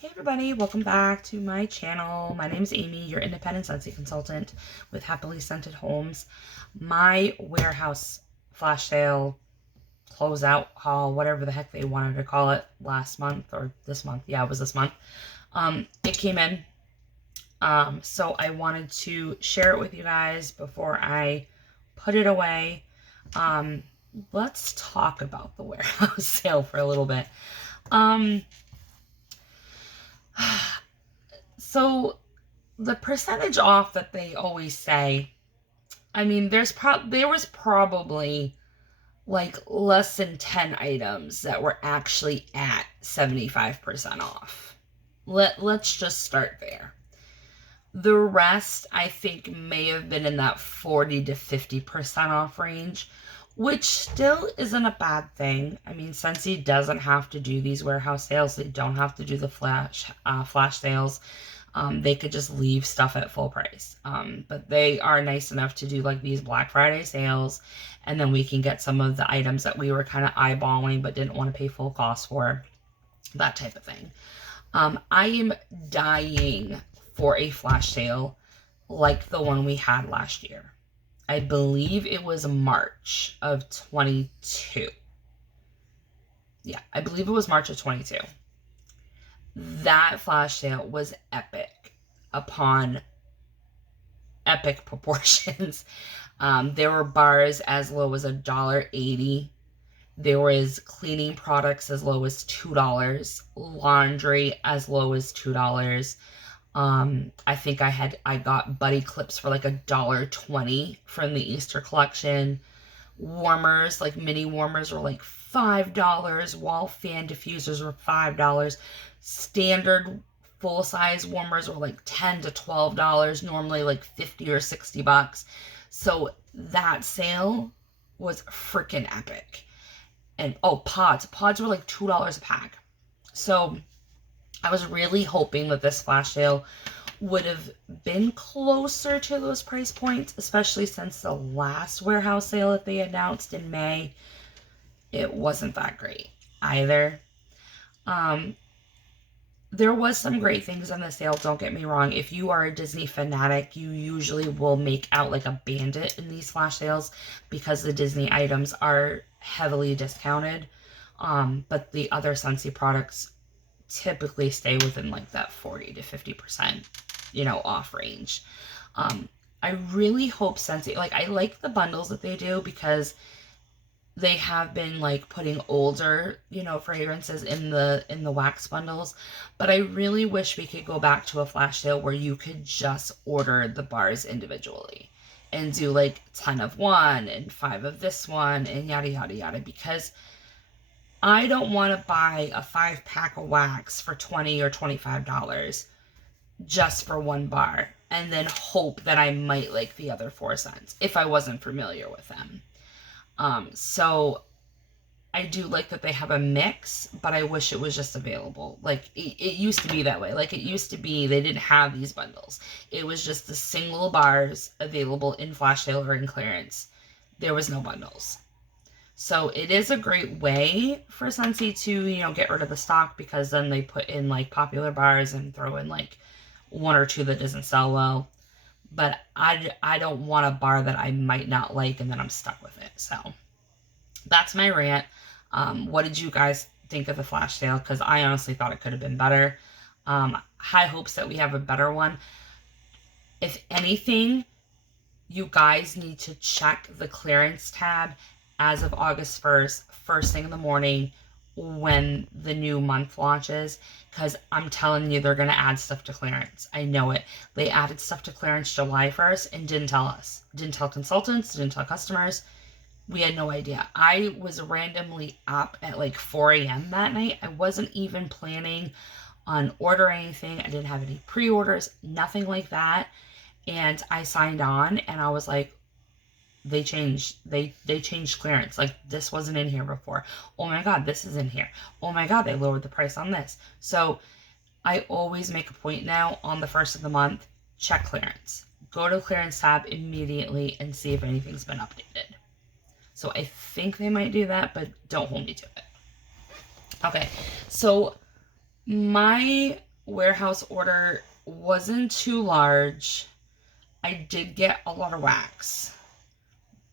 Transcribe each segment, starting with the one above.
Hey everybody, welcome back to my channel. My name is Amy, your independent Scentsy consultant with Happily Scented Homes. My warehouse flash sale, closeout haul, whatever the heck they wanted to call it last month or this month. Yeah, it was this month. It came in. So I wanted to share it with you guys before I put it away. Let's talk about the warehouse sale for a little bit. So the percentage off that they always say, I mean, there was probably like less than 10 items that were actually at 75% off. Let's just start there. The rest, I think, may have been in that 40 to 50% off range, which still isn't a bad thing. I mean, Scentsy doesn't have to do these warehouse sales. They don't have to do the flash sales. They could just leave stuff at full price. But they are nice enough to do like these Black Friday sales, and then we can get some of the items that we were kind of eyeballing but didn't want to pay full cost for, that type of thing. I am dying for a flash sale like the one we had last year. I believe it was March of 22. Yeah, I believe it was March of 22. That flash sale was epic upon epic proportions. There were bars as low as $1.80. There was cleaning products as low as $2. Laundry as low as $2. I think I got buddy clips for like $1.20 from the Easter collection. Warmers, like mini warmers, were like $5. Wall fan diffusers were $5. Standard full-size warmers were like $10 to $12, normally like $50 or $60. So that sale was freaking epic. And oh, pods were like $2 a pack. So I was really hoping that this flash sale would have been closer to those price points, especially since the last warehouse sale that they announced in May, it wasn't that great either. There was some great things on the sale, don't get me wrong. If you are a Disney fanatic, you usually will make out like a bandit in these flash sales because the Disney items are heavily discounted. But the other Scentsy products typically stay within like that 40 to 50%, off range. I really hope Scentsy, like I like the bundles that they do because they have been like putting older, fragrances in the wax bundles, but I really wish we could go back to a flash sale where you could just order the bars individually and do like 10 of one and 5 of this one and yada yada yada, because I don't want to buy a 5-pack of wax for $20 or $25 just for one bar and then hope that I might like the other 4 scents if I wasn't familiar with them. So I do like that they have a mix, but I wish it was just available. Like it used to be that way. Like it used to be, they didn't have these bundles. It was just the single bars available in flash sale or in clearance. There was no bundles. So it is a great way for Scentsy to, get rid of the stock, because then they put in like popular bars and throw in like 1 or 2 that doesn't sell well. But I don't want a bar that I might not like and then I'm stuck with it. So that's my rant. What did you guys think of the flash sale? Because I honestly thought it could have been better. High hopes that we have a better one. If anything, you guys need to check the clearance tab as of August 1st, first thing in the morning, when the new month launches, because I'm telling you, they're going to add stuff to clearance. I know it. They added stuff to clearance July 1st and didn't tell us. Didn't tell consultants, didn't tell customers. We had no idea. I was randomly up at like 4 a.m. that night. I wasn't even planning on ordering anything. I didn't have any pre-orders, nothing like that. And I signed on and I was like, they changed clearance. Like, this wasn't in here before. Oh my god, this is in here. Oh my god, they lowered the price on this. So I always make a point now on the first of the month, check clearance. Go to the clearance tab immediately and see if anything's been updated. So I think they might do that, but don't hold me to it. Okay, so my warehouse order wasn't too large. I did get a lot of wax,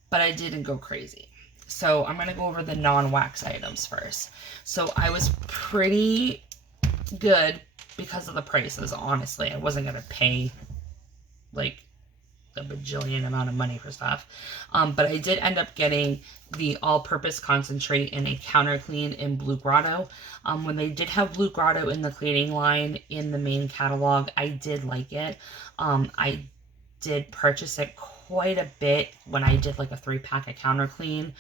but I didn't go crazy. So I'm going to go over the non-wax items first. So I was pretty good because of the prices, honestly. I wasn't going to pay like a bajillion amount of money for stuff. But I did end up getting the all-purpose concentrate in a counter clean in Blue Grotto. When they did have Blue Grotto in the cleaning line in the main catalog, I did like it. I did purchase it quite a bit when I did like a 3-pack of counter clean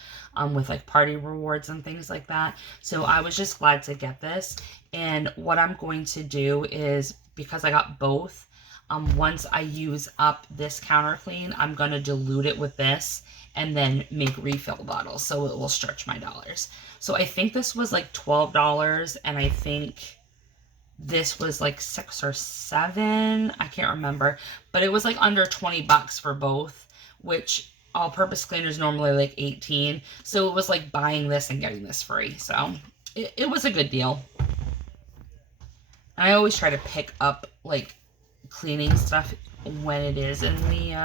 with like party rewards and things like that. So I was just glad to get this. And what I'm going to do is, because I got both, once I use up this counter clean, I'm going to dilute it with this and then make refill bottles so it will stretch my dollars. So I think this was like $12 and I think this was like $6 or $7. I can't remember, but it was like under 20 bucks for both, which all-purpose cleaner is normally like 18. So it was like buying this and getting this free. So it was a good deal. And I always try to pick up like cleaning stuff when it is in the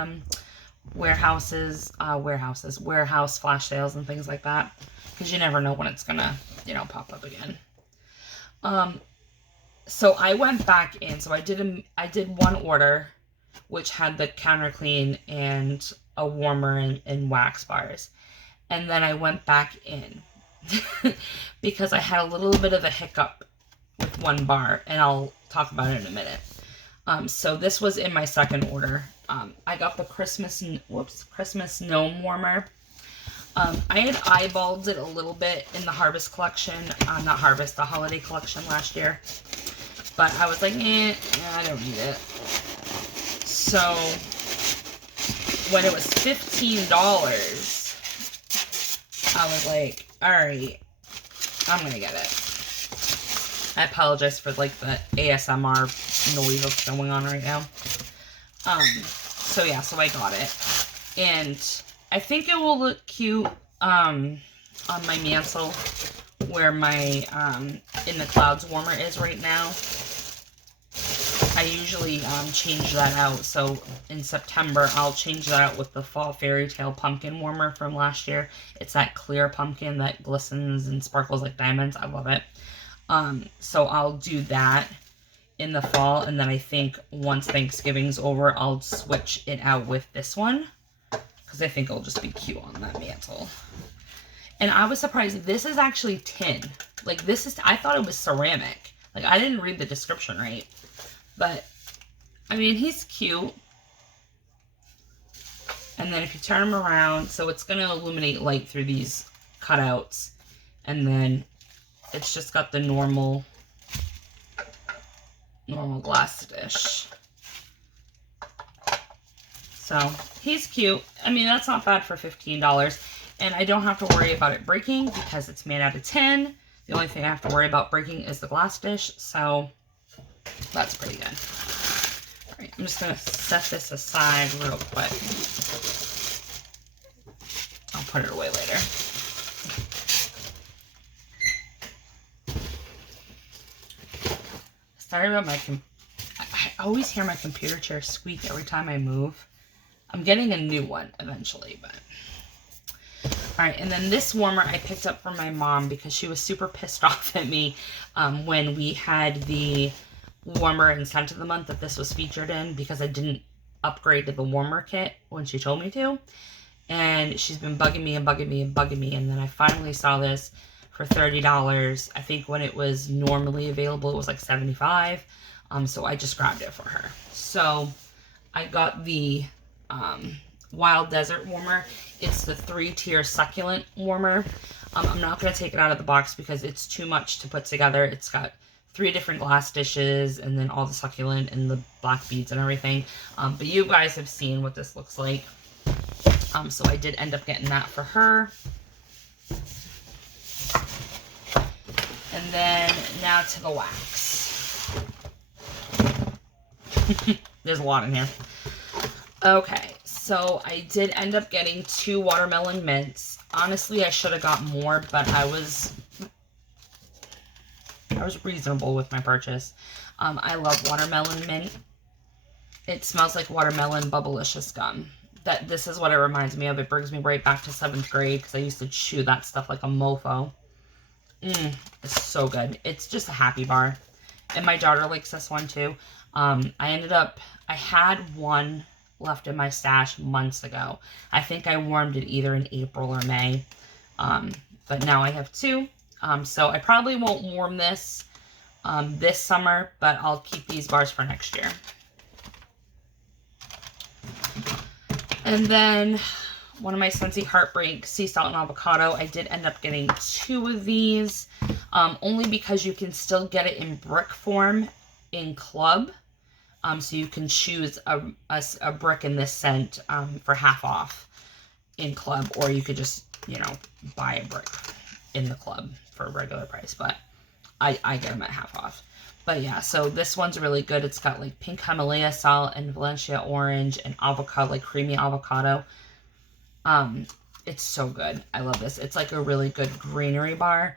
warehouse flash sales and things like that, because you never know when it's gonna, you know, pop up again. So I went back in. So I did one order, which had the counter clean and a warmer and wax bars, and then I went back in because I had a little bit of a hiccup with one bar, and I'll talk about it in a minute. So this was in my second order. I got the Christmas gnome warmer. I had eyeballed it a little bit in the Harvest collection, not Harvest, the holiday collection last year. But I was like, I don't need it. So when it was $15, I was like, all right, I'm going to get it. I apologize for like the ASMR noise that's going on right now. So yeah, so I got it. And I think it will look cute on my mantle where my In the Clouds warmer is right now. I usually change that out. So in September, I'll change that out with the Fall Fairy Tale pumpkin warmer from last year. It's that clear pumpkin that glistens and sparkles like diamonds. I love it. So I'll do that in the fall, and then I think once Thanksgiving's over, I'll switch it out with this one, because I think it'll just be cute on that mantle. And I was surprised, this is actually tin. Like, this is, I thought it was ceramic. Like, I didn't read the description right. But, I mean, he's cute. And then if you turn him around, so it's going to illuminate light through these cutouts. And then it's just got the normal glass dish. So, he's cute. I mean, that's not bad for $15. And I don't have to worry about it breaking because it's made out of tin. The only thing I have to worry about breaking is the glass dish. So, that's pretty good. All right, I'm just going to set this aside real quick. I'll put it away later. Sorry about my I always hear my computer chair squeak every time I move. I'm getting a new one eventually, but... Alright, and then this warmer I picked up from my mom because she was super pissed off at me when we had the warmer and scent of the month that this was featured in, because I didn't upgrade to the warmer kit when she told me to. And she's been bugging me and bugging me and bugging me, and then I finally saw this for $30. I think when it was normally available, it was like $75. So I just grabbed it for her. So I got the Wild Desert warmer. It's the 3-tier succulent warmer. I'm not going to take it out of the box because it's too much to put together. It's got 3 different glass dishes and then all the succulent and the black beads and everything. But you guys have seen what this looks like. So I did end up getting that for her. And then now to the wax. There's a lot in here. Okay, so I did end up getting 2 watermelon mints. Honestly, I should have got more, but I was I was reasonable with my purchase. I love watermelon mint. It smells like watermelon Bubblicious gum. This is what it reminds me of. It brings me right back to 7th grade because I used to chew that stuff like a mofo. It's so good. It's just a happy bar. And my daughter likes this one too. I had one left in my stash months ago. I think I warmed it either in April or May. But now I have 2. So I probably won't warm this this summer, but I'll keep these bars for next year. And then one of my Scentsy Heartbreak Sea Salt and Avocado. I did end up getting 2 of these, only because you can still get it in brick form in Club. So you can choose a brick in this scent for half off in Club, or you could just, you know, buy a brick in the Club for a regular price, but I get them at half off. But yeah, so this one's really good. It's got like pink Himalaya salt and Valencia orange and avocado, like creamy avocado. It's so good. I love this. It's like a really good greenery bar.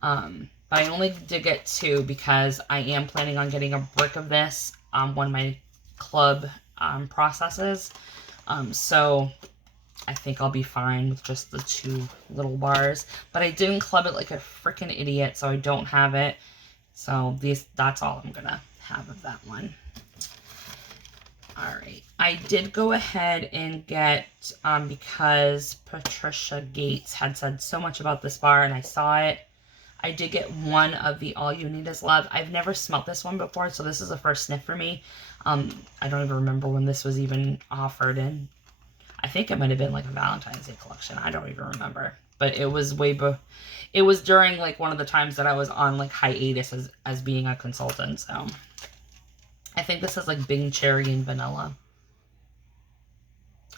But I only did get 2 because I am planning on getting a brick of this one of my Club processes. So I think I'll be fine with just the 2 little bars. But I didn't club it like a freaking idiot, so I don't have it. So that's all I'm gonna have of that one. All right, I did go ahead and get, because Patricia Gates had said so much about this bar and I saw it, I did get one of the All You Need Is Love. I've never smelt this one before, so this is a first sniff for me. I don't even remember when this was even offered in. I think it might have been like a Valentine's Day collection. I don't even remember. But it was it was during like one of the times that I was on like hiatus as being a consultant. So I think this is like Bing Cherry and Vanilla.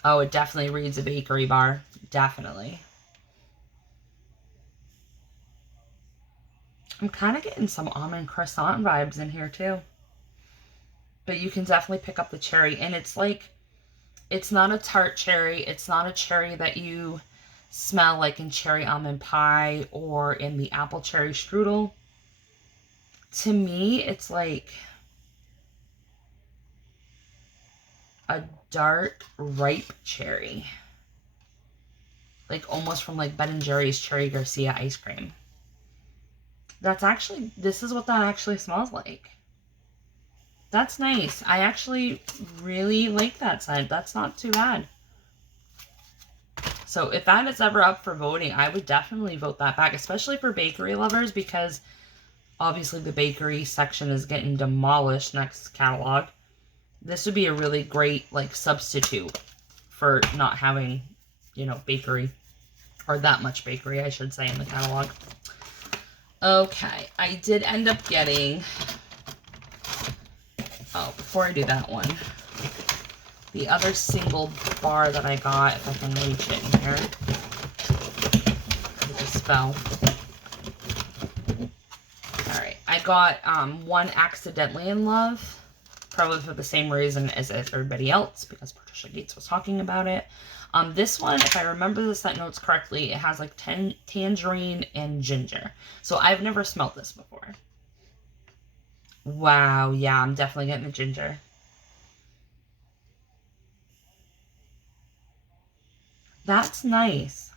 Oh, it definitely reads a bakery bar. Definitely. I'm kind of getting some almond croissant vibes in here too. But you can definitely pick up the cherry. And it's like, it's not a tart cherry. It's not a cherry that you smell like in cherry almond pie or in the apple cherry strudel. To me, it's like a dark, ripe cherry. Like almost from like Ben & Jerry's Cherry Garcia ice cream. This is what that actually smells like. That's nice. I actually really like that scent. That's not too bad. So if that is ever up for voting, I would definitely vote that back, especially for bakery lovers, because obviously the bakery section is getting demolished next catalog. This would be a really great like substitute for not having, you know, bakery, or that much bakery, I should say, in the catalog. Okay, I did end up getting, oh, before I do that one, the other single bar that I got, if I can reach it in here, it just fell. Alright, I got one Accidentally in Love, probably for the same reason as everybody else, because Patricia Gates was talking about it. This one, if I remember the scent notes correctly, it has like tangerine and ginger. So I've never smelled this before. Wow, yeah, I'm definitely getting the ginger. That's nice.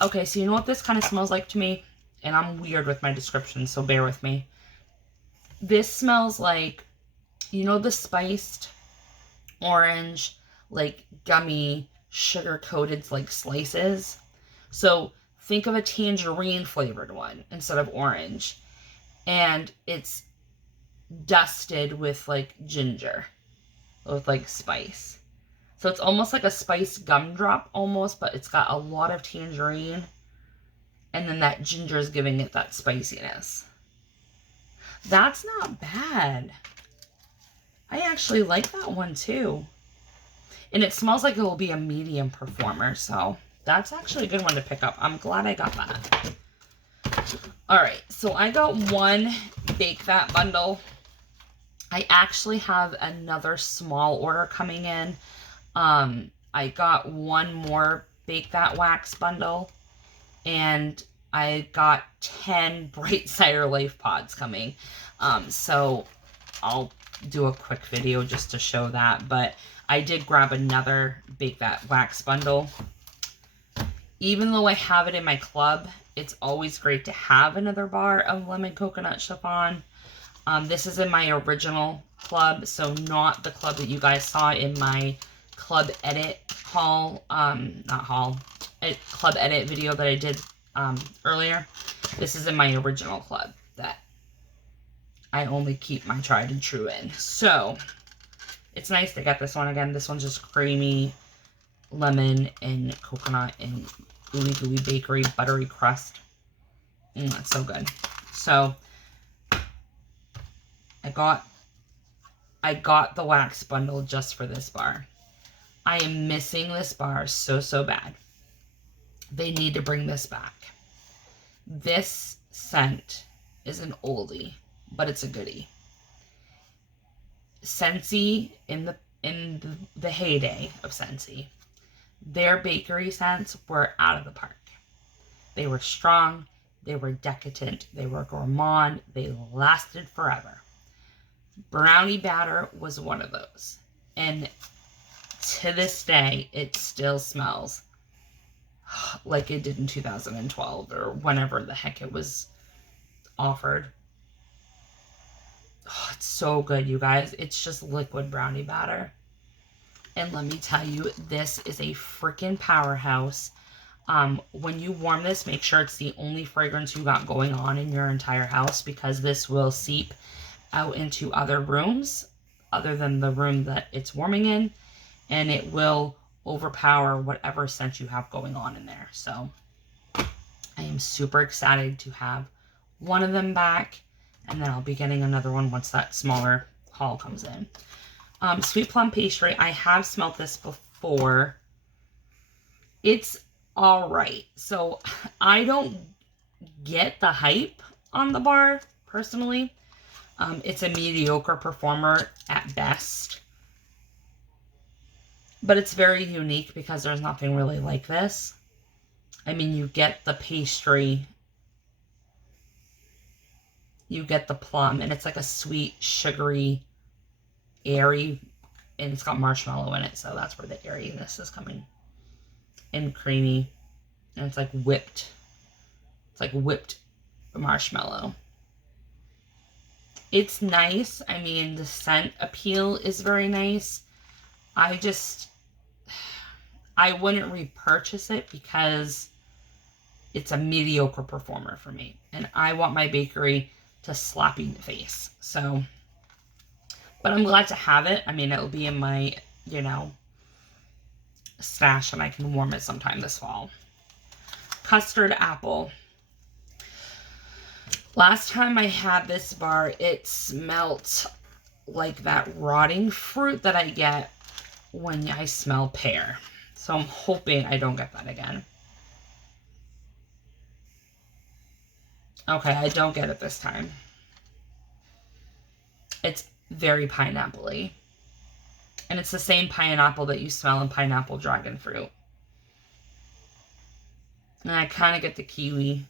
Okay, so you know what this kind of smells like to me? And I'm weird with my descriptions, so bear with me. This smells like, you know, the spiced orange, like gummy, sugar-coated like slices. So think of a tangerine flavored one instead of orange. And it's dusted with like ginger, with like spice. So it's almost like a spiced gumdrop almost, but it's got a lot of tangerine. And then that ginger is giving it that spiciness. That's not bad. I actually like that one too. And it smells like it will be a medium performer, so that's actually a good one to pick up. I'm glad I got that. Alright, so I got one Bake That bundle. I actually have another small order coming in. I got one more Bake That wax bundle. And I got 10 Bright Cider Life pods coming. So I'll do a quick video just to show that. But I did grab another Bake That Wax bundle. Even though I have it in my club, it's always great to have another bar of lemon coconut chiffon. This is in my original club, so not the club that you guys saw in my club edit haul, club edit video that I did earlier. This is in my original club that I only keep my tried and true in. So it's nice to get this one again. This one's just creamy lemon and coconut and ooey gooey bakery buttery crust. It's so good. So I got the wax bundle just for this bar. I am missing this bar so bad. They need to bring this back. This scent is an oldie, but it's a goodie. Scentsy, in the heyday of Scentsy, their bakery scents were out of the park. They were strong, they were decadent, they were gourmand, they lasted forever. Brownie batter was one of those. And to this day, it still smells like it did in 2012 or whenever the heck it was offered. Oh, it's so good, you guys. It's just liquid brownie batter. And let me tell you, this is a freaking powerhouse. When you warm this, make sure it's the only fragrance you got going on in your entire house, because this will seep out into other rooms other than the room that it's warming in, and it will overpower whatever scent you have going on in there. So I am super excited to have one of them back, and then I'll be getting another one once that smaller haul comes in. Sweet plum pastry, I have smelt this before. It's all right. So I don't get the hype on the bar personally. It's a mediocre performer at best. But it's very unique because there's nothing really like this. I mean, you get the pastry, you get the plum, and it's like a sweet, sugary, airy, and it's got marshmallow in it, so that's where the airiness is coming. And creamy, and it's like whipped. It's like whipped marshmallow. It's nice. I mean, the scent appeal is very nice. I wouldn't repurchase it because it's a mediocre performer for me. And I want my bakery to slap you in the face. So, but I'm glad to have it. I mean, it'll be in my, stash, and I can warm it sometime this fall. Custard apple. Last time I had this bar, it smelt like that rotting fruit that I get when I smell pear. So I'm hoping I don't get that again. Okay, I don't get it this time. It's very pineapple-y. And it's the same pineapple that you smell in pineapple dragon fruit. And I kind of get the kiwi.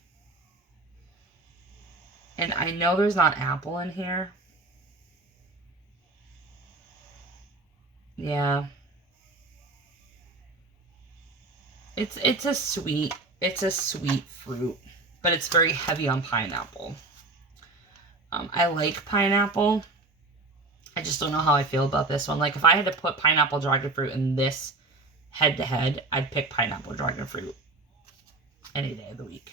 And I know there's not apple in here. Yeah. It's a sweet fruit, but it's very heavy on pineapple. I like pineapple. I just don't know how I feel about this one. Like, if I had to put pineapple dragon fruit in this head-to-head, I'd pick pineapple dragon fruit any day of the week.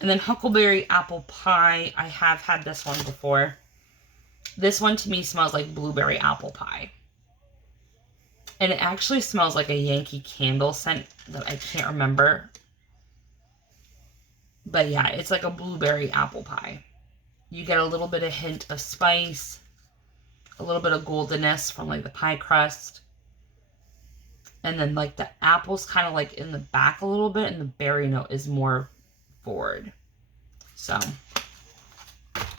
And then huckleberry apple pie. I have had this one before. This one to me smells like blueberry apple pie. And it actually smells like a Yankee Candle scent that I can't remember. But yeah, it's like a blueberry apple pie. You get a little bit of hint of spice, a little bit of goldenness from like the pie crust. And then like the apple's kind of like in the back a little bit, and the berry note is more forward. So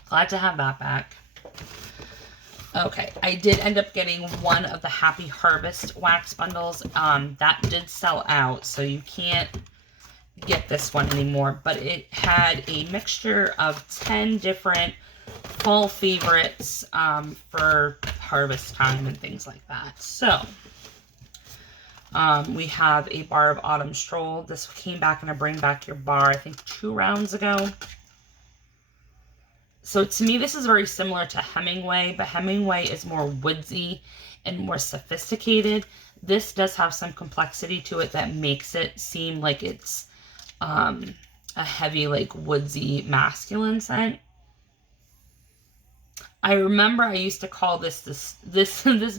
glad to have that back. Okay, I did end up getting one of the Happy Harvest wax bundles. That did sell out, so you can't get this one anymore, but it had a mixture of 10 different fall favorites for harvest time and things like that. So we have a bar of Autumn Stroll. This came back in a Bring Back Your Bar, I think 2 rounds ago. So to me, this is very similar to Hemingway, but Hemingway is more woodsy and more sophisticated. This does have some complexity to it that makes it seem like it's a heavy, like woodsy, masculine scent. I remember I used to call this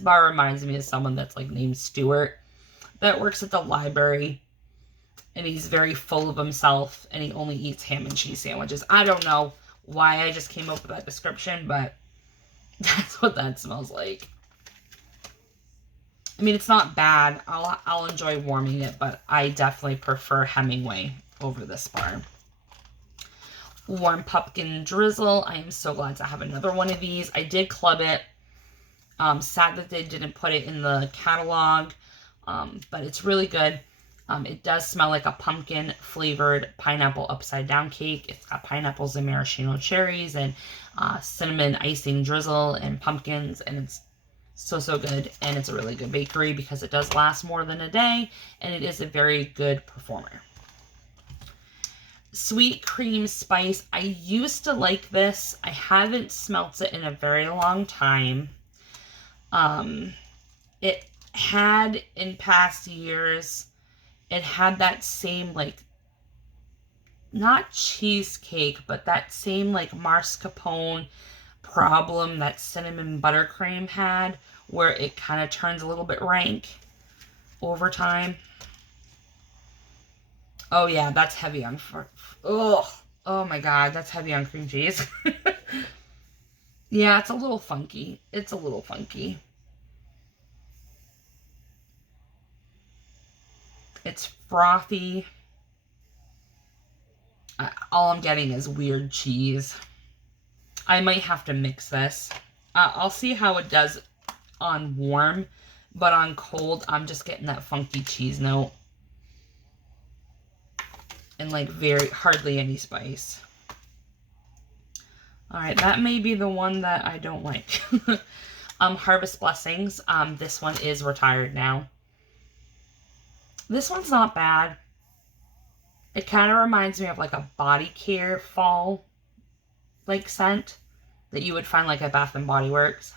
bar reminds me of someone that's like named Stuart that works at the library, and he's very full of himself and he only eats ham and cheese sandwiches. I don't know why I just came up with that description, but that's what that smells like. I mean, it's not bad. I'll enjoy warming it, but I definitely prefer Hemingway over this bar. Warm Pumpkin Drizzle. I am so glad to have another one of these. I did club it. Sad that they didn't put it in the catalog, but it's really good. It does smell like a pumpkin flavored pineapple upside down cake. It's got pineapples and maraschino cherries and cinnamon icing drizzle and pumpkins, and it's so good. And it's a really good bakery because it does last more than a day, and it is a very good performer. Sweet Cream Spice. I used to like this. I haven't smelt it in a very long time. It had in past years, it had that same, like, not cheesecake, but that same, like, mascarpone problem that cinnamon buttercream had, where it kind of turns a little bit rank over time. Oh, yeah, that's heavy on... Oh, my God, that's heavy on cream cheese. Yeah, it's a little funky. It's a little funky. It's frothy. All I'm getting is weird cheese. I might have to mix this. I'll see how it does on warm, but on cold, I'm just getting that funky cheese note. And like hardly any spice. All right, that may be the one that I don't like. Harvest Blessings. This one is retired now. This one's not bad. It kind of reminds me of like a body care fall like scent that you would find like at Bath and Body Works.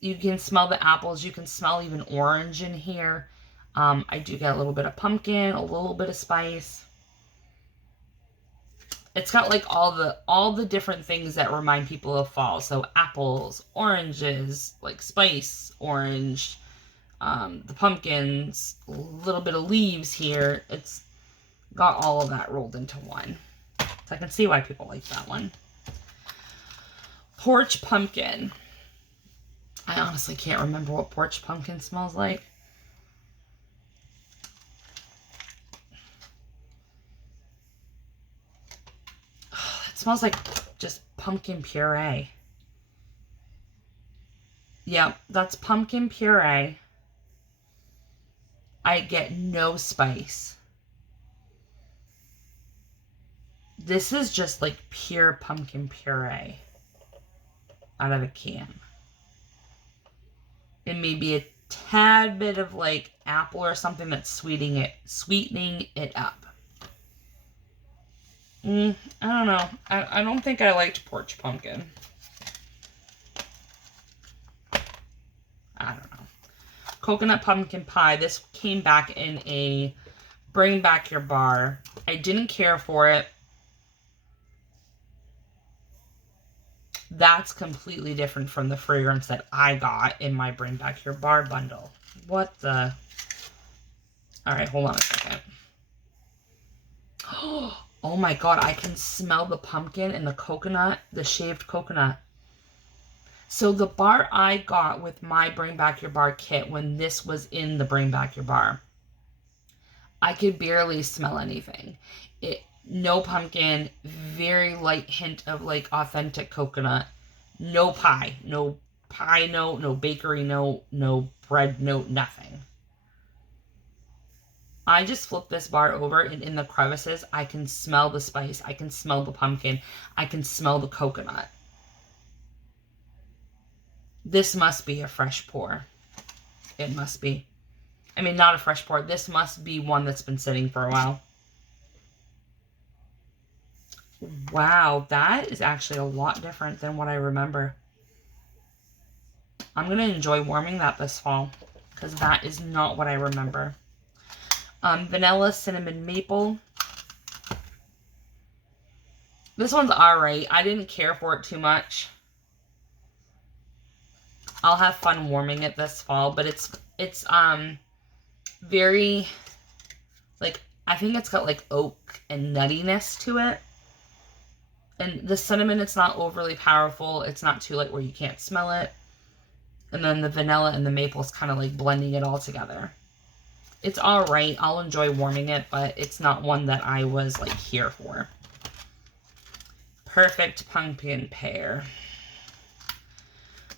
You can smell the apples. You can smell even orange in here. I do get a little bit of pumpkin, a little bit of spice. It's got like all the different things that remind people of fall. So apples, oranges, like spice, orange, the pumpkins, a little bit of leaves here. It's got all of that rolled into one. So I can see why people like that one. Porch Pumpkin. I honestly can't remember what Porch Pumpkin smells like. Oh, it smells like just pumpkin puree. Yep, that's pumpkin puree. I get no spice. This is just like pure pumpkin puree out of a can. And maybe a tad bit of like apple or something that's sweetening it up. I don't know. I don't think I liked Porch Pumpkin. I don't know. Coconut Pumpkin Pie. This came back in a Bring Back Your Bar. I didn't care for it. That's completely different from the fragrance that I got in my Bring Back Your Bar bundle. What the? Alright, hold on a second. Oh my god, I can smell the pumpkin and the coconut, the shaved coconut. So the bar I got with my Bring Back Your Bar kit, when this was in the Bring Back Your Bar, I could barely smell anything. No pumpkin, very light hint of like authentic coconut. No pie. No pie note, no bakery note, no bread note, nothing. I just flip this bar over, and in the crevices, I can smell the spice. I can smell the pumpkin. I can smell the coconut. This must be a fresh pour. It must be. I mean, not a fresh pour. This must be one that's been sitting for a while. Wow, that is actually a lot different than what I remember. I'm going to enjoy warming that this fall, because that is not what I remember. Vanilla, cinnamon, maple. This one's alright. I didn't care for it too much. I'll have fun warming it this fall, but it's very, like, I think it's got like oak and nuttiness to it. And the cinnamon, it's not overly powerful. It's not too light where you can't smell it. And then the vanilla and the maple is kind of like blending it all together. It's alright. I'll enjoy warming it, but it's not one that I was like here for. Perfect pumpkin pear.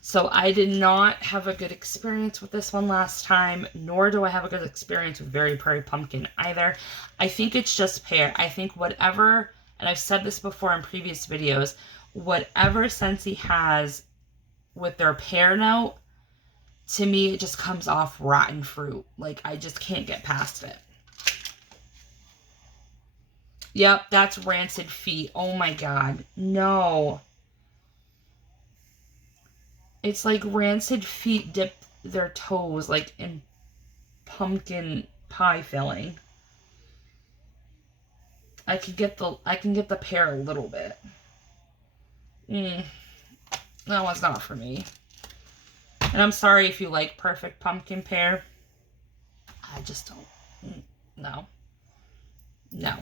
So I did not have a good experience with this one last time, nor do I have a good experience with Very Prairie Pumpkin either. I think it's just pear. I think whatever, and I've said this before in previous videos, whatever Scentsy has with their pear note, to me it just comes off rotten fruit. Like, I just can't get past it. Yep, that's Rancid Feet. Oh my god. No. It's like Rancid Feet dip their toes like in pumpkin pie filling. I can get the pear a little bit. That one's not for me. And I'm sorry if you like perfect pumpkin pear. I just don't. No. No.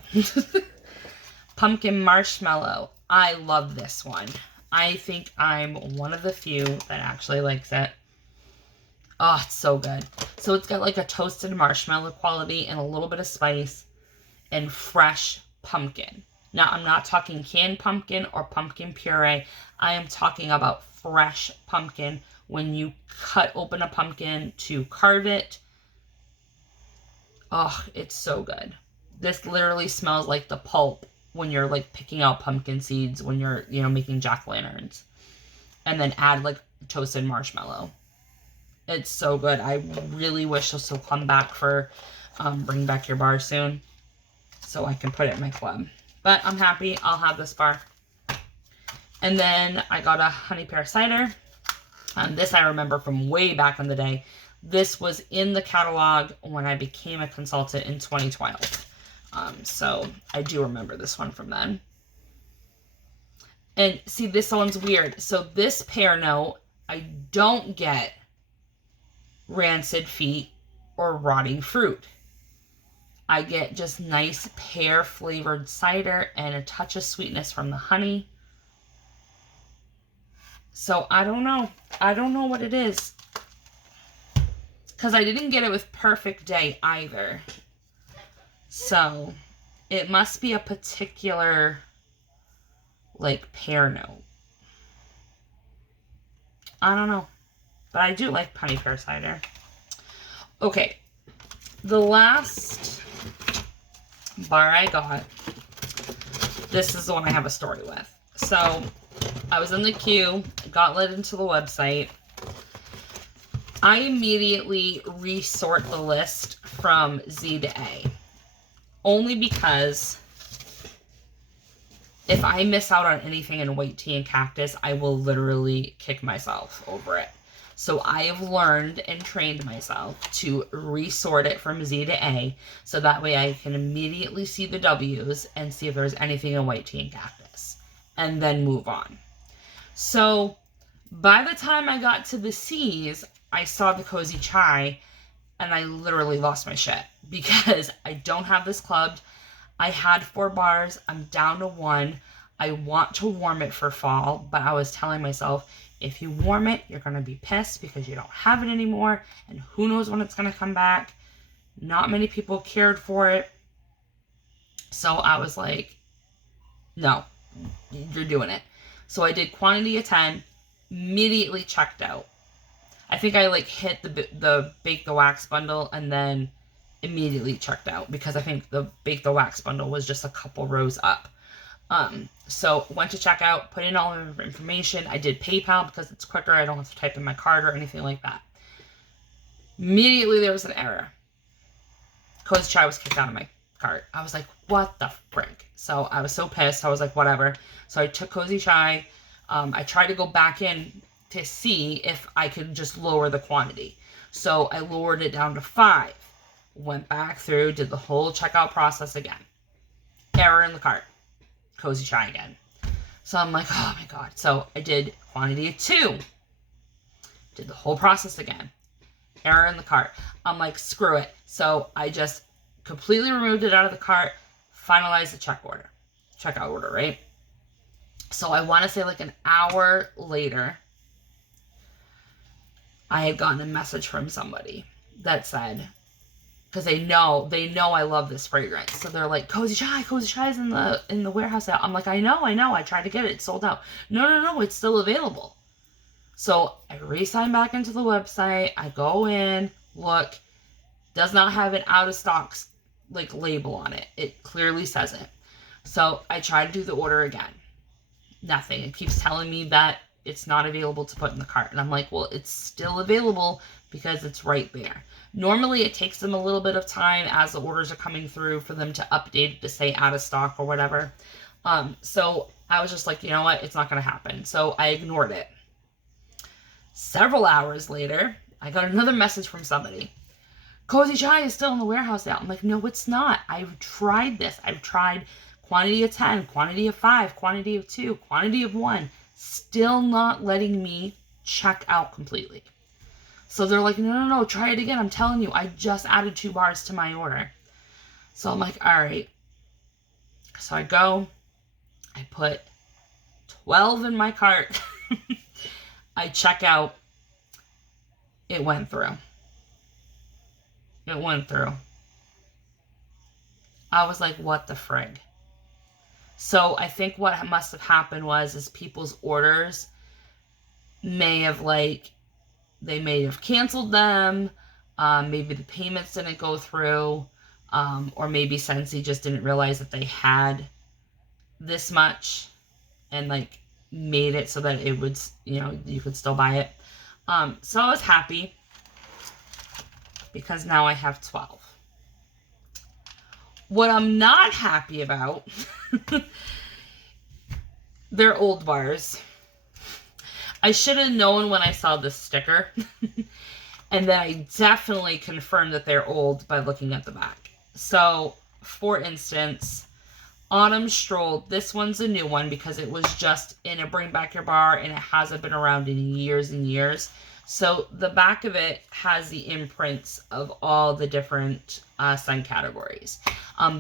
Pumpkin marshmallow. I love this one. I think I'm one of the few that actually likes it. Oh, it's so good. So it's got like a toasted marshmallow quality and a little bit of spice and fresh pumpkin. Now, I'm not talking canned pumpkin or pumpkin puree. I am talking about fresh pumpkin. When you cut open a pumpkin to carve it. Oh, it's so good. This literally smells like the pulp when you're like picking out pumpkin seeds when you're, you know, making jack-o'-lanterns. And then add like toasted marshmallow. It's so good. I really wish this will come back for Bring Back Your Bar soon, so I can put it in my club. But I'm happy. I'll have this bar. And then I got a honey pear cider. This I remember from way back in the day. This was in the catalog when I became a consultant in 2012. So I do remember this one from then. And see, this one's weird. So this pear note, I don't get rancid feet or rotting fruit. I get just nice pear flavored cider and a touch of sweetness from the honey. So I don't know. I don't know what it is. Because I didn't get it with Perfect Day either. So it must be a particular like pear note. I don't know. But I do like honey pear cider. Okay. The last bar I got. This is the one I have a story with. So I was in the queue, got let into the website. I immediately resort the list from Z to A. Only because if I miss out on anything in white tea and cactus, I will literally kick myself over it. So I have learned and trained myself to resort it from Z to A, so that way I can immediately see the W's and see if there's anything in white tea and cactus, and then move on. So by the time I got to the C's, I saw the Cozy Chai, and I literally lost my shit because I don't have this clubbed. I had 4 bars. I'm down to 1. I want to warm it for fall, but I was telling myself, if you warm it, you're going to be pissed because you don't have it anymore, and who knows when it's going to come back. Not many people cared for it. So I was like, no, you're doing it. So I did quantity of 10, immediately checked out. I think I like hit the Bake the Wax bundle and then immediately checked out because I think the Bake the Wax bundle was just a couple rows up. So went to check out, put in all of the information. I did PayPal because it's quicker. I don't have to type in my card or anything like that. Immediately there was an error. Cozy Chai was kicked out of my cart. I was like, what the frick? So I was so pissed. I was like, whatever. So I took Cozy Chai. I tried to go back in to see if I could just lower the quantity. So I lowered it down to 5. Went back through, did the whole checkout process again. Error in the cart. Cozy Chai again. So I'm like, oh my god. So I did quantity of 2. Did the whole process again. Error in the cart. I'm like, screw it. So I just completely removed it out of the cart, finalized the checkout order, right? So I want to say like an hour later, I had gotten a message from somebody that said, because they know I love this fragrance. So they're like, Cozy Chai's in the warehouse sale. I'm like, I know. I tried to get it. It's sold out. No, it's still available. So I re-sign back into the website. I go in, look, does not have an out of stock like label on it. It clearly says it. So I try to do the order again. Nothing. It keeps telling me that it's not available to put in the cart. And I'm like, well, it's still available because it's right there. Normally it takes them a little bit of time as the orders are coming through for them to update it to say out of stock or whatever. So I was just like, you know what? It's not going to happen. So I ignored it. Several hours later, I got another message from somebody. Cozy Chai is still in the warehouse sale. I'm like, no, it's not. I've tried this. I've tried quantity of 10, quantity of 5, quantity of 2, quantity of 1. Still not letting me check out completely. So they're like, no, try it again. I'm telling you, I just added 2 bars to my order. So I'm like, all right. So I go, I put 12 in my cart. I check out. It went through. It went through. I was like, what the frig? So I think what must have happened is people's orders may have they may have canceled them. Maybe the payments didn't go through. Or maybe Scentsy just didn't realize that they had this much and made it so that it would, you could still buy it. So I was happy because now I have 12. What I'm not happy about, they're old bars. I should have known when I saw this sticker. And then I definitely confirmed that they're old by looking at the back. So, for instance, Autumn Stroll, this one's a new one because it was just in a Bring Back Your Bar and it hasn't been around in years and years. So the back of it has the imprints of all the different scent categories.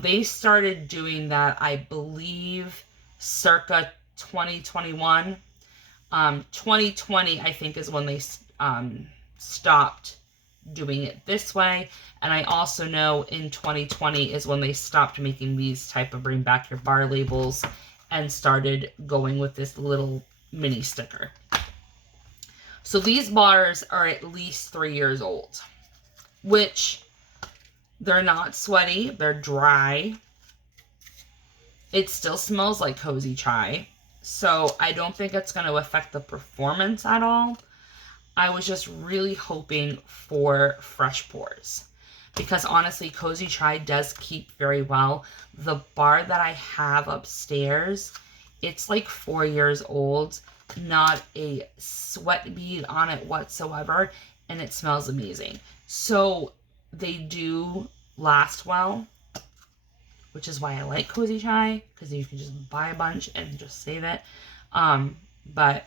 They started doing that, I believe, circa 2021. 2020, I think, is when they stopped doing it this way. And I also know in 2020 is when they stopped making these type of Bring Back Your Bar labels and started going with this little mini sticker. So these bars are at least 3 years old, which they're not sweaty. They're dry. It still smells like Cozy Chai. So I don't think it's going to affect the performance at all. I was just really hoping for fresh pours. Because honestly, Cozy Chai does keep very well. The bar that I have upstairs, it's like 4 years old. Not a sweat bead on it whatsoever. And it smells amazing. So they do last well. Which is why I like Cozy Chai. Because you can just buy a bunch and just save it. But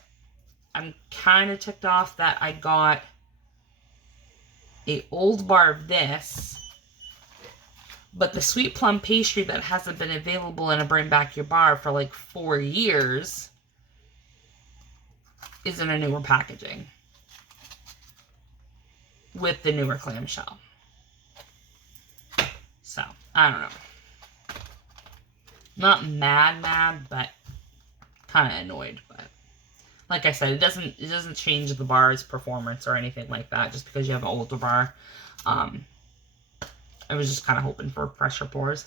I'm kind of ticked off that I got a old bar of this, but the sweet plum pastry that hasn't been available in a Bring Back Your Bar for like 4 years is in a newer packaging with the newer clamshell. So, I don't know. Not mad, but kind of annoyed, but like I said, it doesn't change the bar's performance or anything like that just because you have an older bar. I was just kind of hoping for fresher pours.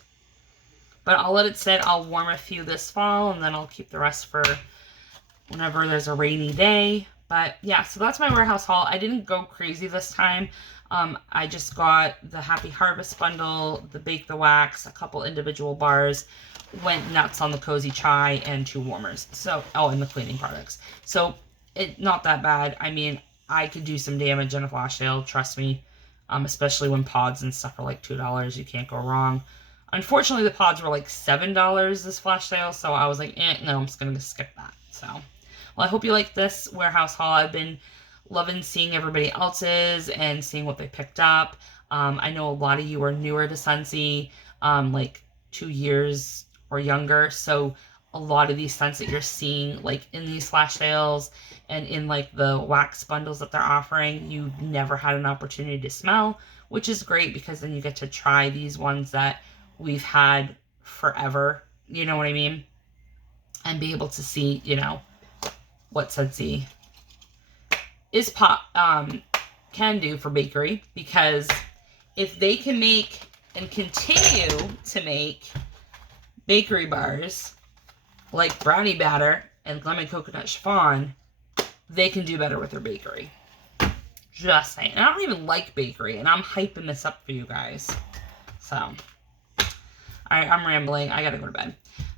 But I'll let it sit. I'll warm a few this fall, and then I'll keep the rest for whenever there's a rainy day. But yeah, so that's my warehouse haul. I didn't go crazy this time. I just got the Happy Harvest bundle, the Bake the Wax, a couple individual bars, went nuts on the Cozy Chai, and 2 warmers. So, oh, and the cleaning products. So, not that bad. I mean, I could do some damage in a flash sale, trust me. Especially when pods and stuff are like $2. You can't go wrong. Unfortunately, the pods were like $7 this flash sale, so I was like, no, I'm just going to skip that. So, well, I hope you like this warehouse haul. I've been loving seeing everybody else's and seeing what they picked up. I know a lot of you are newer to Scentsy, like 2 years or younger, so a lot of these scents that you're seeing like in these flash sales and in like the wax bundles that they're offering, you never had an opportunity to smell, which is great because then you get to try these ones that we've had forever, you know what I mean? And be able to see, you know, what Scentsy can do for bakery, because if they can make and continue to make bakery bars like brownie batter and lemon coconut chiffon, they can do better with their bakery. Just saying. And I don't even like bakery, and I'm hyping this up for you guys. So, alright, I'm rambling. I gotta go to bed.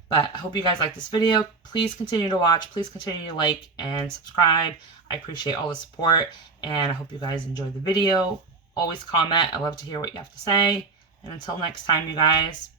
But I hope you guys like this video. Please continue to watch. Please continue to like and subscribe. I appreciate all the support, and I hope you guys enjoy the video. Always comment. I love to hear what you have to say. And until next time, you guys,